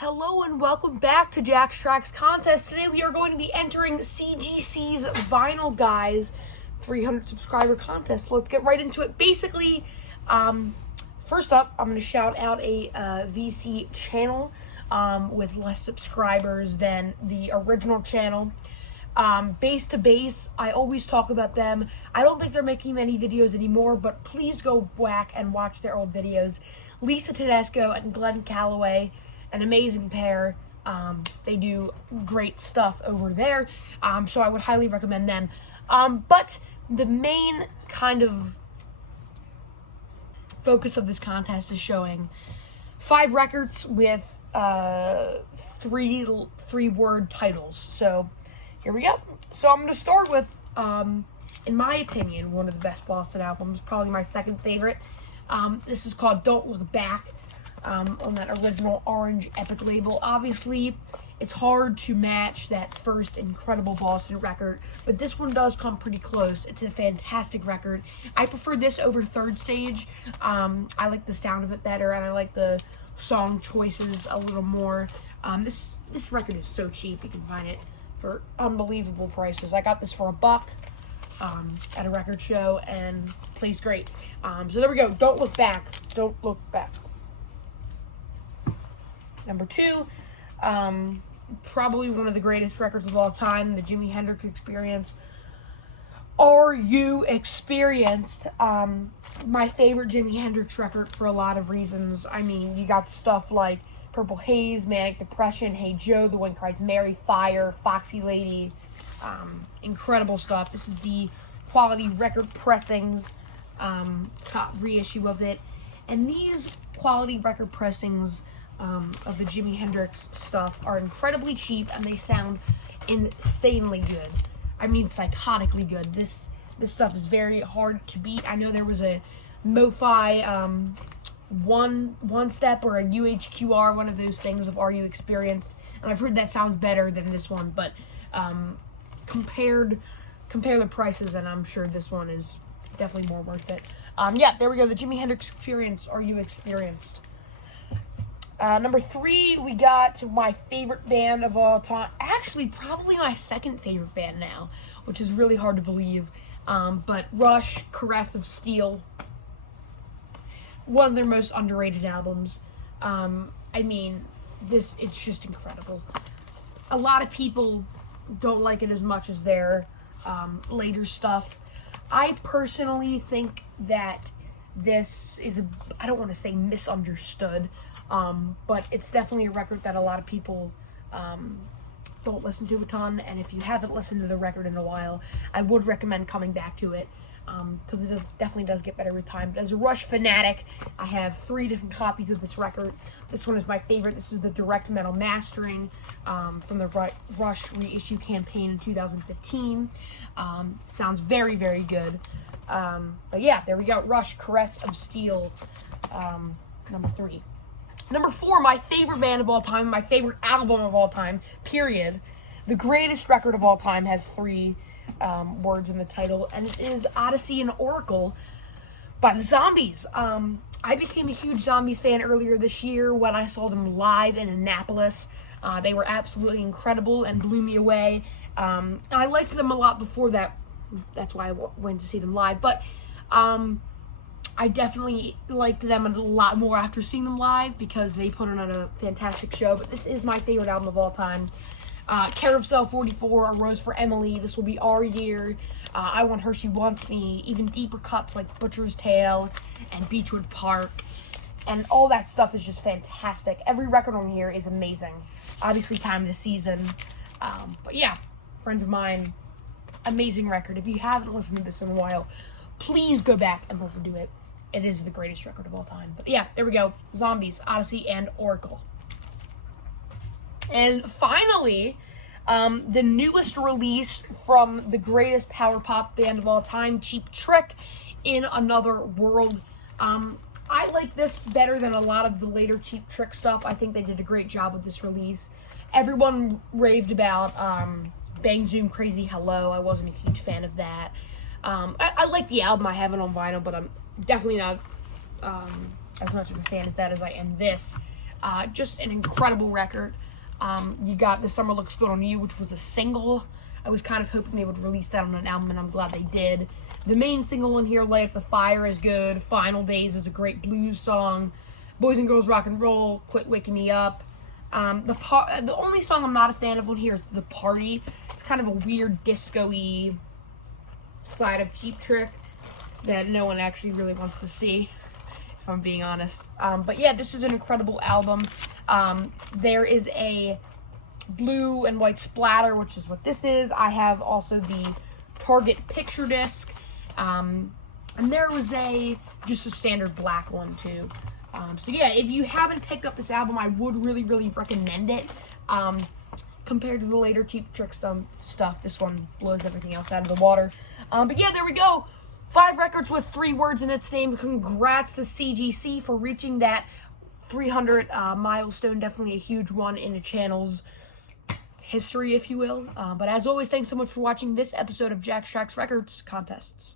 Hello and welcome back to Jack's Tracks Contest. Today we are going to be entering CGC's Vinyl Guys 300 subscriber contest. Let's get right into it. Basically, first up, I'm going to shout out a VC channel with less subscribers than the original channel. Base to Base, I always talk about them. I don't think they're making many videos anymore, but please go back and watch their old videos. Lisa Tedesco and Glenn Calloway, an amazing pair. They do great stuff over there, so I would highly recommend them. But the main kind of focus of this contest is showing 5 records with three-word titles. So here we go. So I'm going to start with, in my opinion, one of the best Boston albums, probably my second favorite. This is called Don't Look Back. On that original orange Epic label. Obviously, it's hard to match that first incredible Boston record, but this one does come pretty close. It's a fantastic record. I prefer this over Third Stage. I like the sound of it better, and I like the song choices a little more. This record is so cheap. You can find it for unbelievable prices. I got this for $1 at a record show, and plays great. So there we go. Don't Look Back. Don't Look Back. Number 2, probably one of the greatest records of all time, the Jimi Hendrix Experience. Are You Experienced? My favorite Jimi Hendrix record for a lot of reasons. I mean, you got stuff like Purple Haze, Manic Depression, Hey Joe, The One Cries Mary, Fire, Foxy Lady. Incredible stuff. This is the quality record pressings, top reissue of it. And these quality record pressings of the Jimi Hendrix stuff are incredibly cheap, and they sound insanely good. I mean, psychotically good. This stuff is very hard to beat. I know there was a MoFi one step or a UHQR, one of those things of Are You Experienced, and I've heard that sounds better than this one, but compare the prices, and I'm sure this one is definitely more worth it. Yeah, there we go. The Jimi Hendrix Experience. Are You Experienced? Number 3, we got my favorite band of all time. Actually, probably my second favorite band now, which is really hard to believe. But Rush, Caress of Steel, one of their most underrated albums. I mean, it's just incredible. A lot of people don't like it as much as their later stuff. I personally think that this is I don't want to say misunderstood, but it's definitely a record that a lot of people don't listen to a ton, and if you haven't listened to the record in a while, I would recommend coming back to it, because it definitely does get better with time. But as a Rush fanatic, I have 3 different copies of this record. This one is my favorite. This is the direct metal mastering from the Rush reissue campaign in 2015. Sounds very, very good. But yeah, there we go. Rush, Caress of Steel, number 3. Number 4, my favorite band of all time, my favorite album of all time, period. The greatest record of all time has 3 words in the title, and it is Odyssey and Oracle by the Zombies. I became a huge Zombies fan earlier this year when I saw them live in Annapolis. They were absolutely incredible and blew me away. I liked them a lot before that. That's why I went to see them live. But I definitely liked them a lot more after seeing them live because they put on a fantastic show. But this is my favorite album of all time. Care of Cell 44, A Rose for Emily, This Will Be Our Year, I Want Her, She Wants Me, even deeper cuts like Butcher's Tale and Beechwood Park. And all that stuff is just fantastic. Every record on here is amazing. Obviously, Time of the Season. But yeah, friends of mine, amazing record. If you haven't listened to this in a while, please go back and listen to it. It is the greatest record of all time. But yeah, there we go. Zombies, Odyssey, and Oracle. And finally, the newest release from the greatest power pop band of all time, Cheap Trick, In Another World. I like this better than a lot of the later Cheap Trick stuff. I think they did a great job with this release. Everyone raved about Bang Zoom Crazy Hello. I wasn't a huge fan of that. I like the album. I have it on vinyl, but I'm definitely not as much of a fan as that as I am this. Just an incredible record. You got The Summer Looks Good on You, which was a single. I was kind of hoping they would release that on an album, and I'm glad they did. The main single in here, Light Up the Fire, is good. Final Days is a great blues song. Boys and Girls Rock and Roll, Quit Waking Me Up. The only song I'm not a fan of on here is The Party. It's kind of a weird disco-y side of Cheap Trick that no one actually really wants to see, if I'm being honest. But yeah, this is an incredible album. There is a blue and white splatter, which is what this is. I have also the Target picture disc. And there was just a standard black one too. So yeah, if you haven't picked up this album, I would really, really recommend it. Compared to the later Cheap Trick stuff, this one blows everything else out of the water. But yeah, there we go. 5 records with 3 words in its name. Congrats to CGC for reaching that 300 milestone. Definitely a huge one in the channel's history, if you will. But as always, thanks so much for watching this episode of Jack Shack's Records Contests.